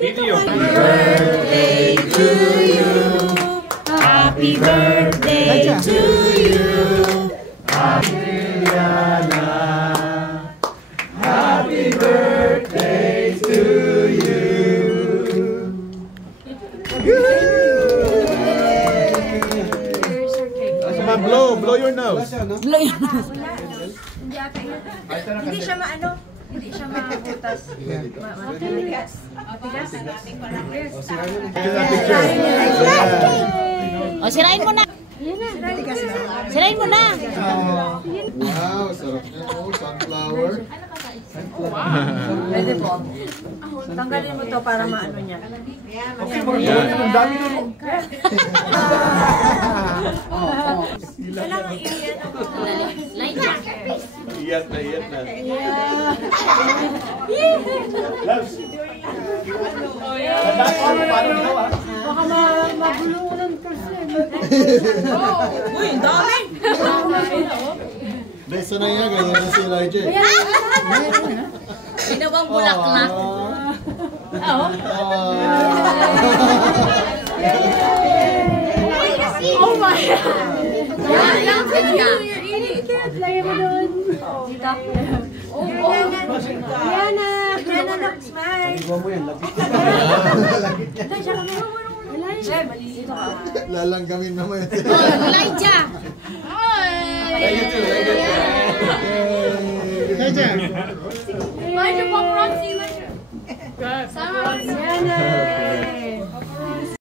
Video. Happy birthday to you. Happy birthday to you. Happy birthday to you. Come on, blow your nose. Blow your nose. Hindi siya maano. Hindi siya mabutas. Matigas. Matigas. O, sirain mo na. Sirain mo na. Wow, sarap niya. Oh, sunflower. Pwede po. Tanggalin mo to para maano niya. Okay, ang dami nun. Kailangan iyan ako. Light na. Iyat na. Baka magulungan kasi. Uy, ang dami! Beso na yan, ganyan na si Elijah. Ginawang bulaklak. Oh my God! You're eating. Lagay mo doon. Dito. Yana! Yana, look, smile! Iba mo yan, lapit. Elijah, dito ka. Lalanggamin naman yan. Elijah! Elijah! Elijah, pop Roxy, Elijah. Sama. Yana!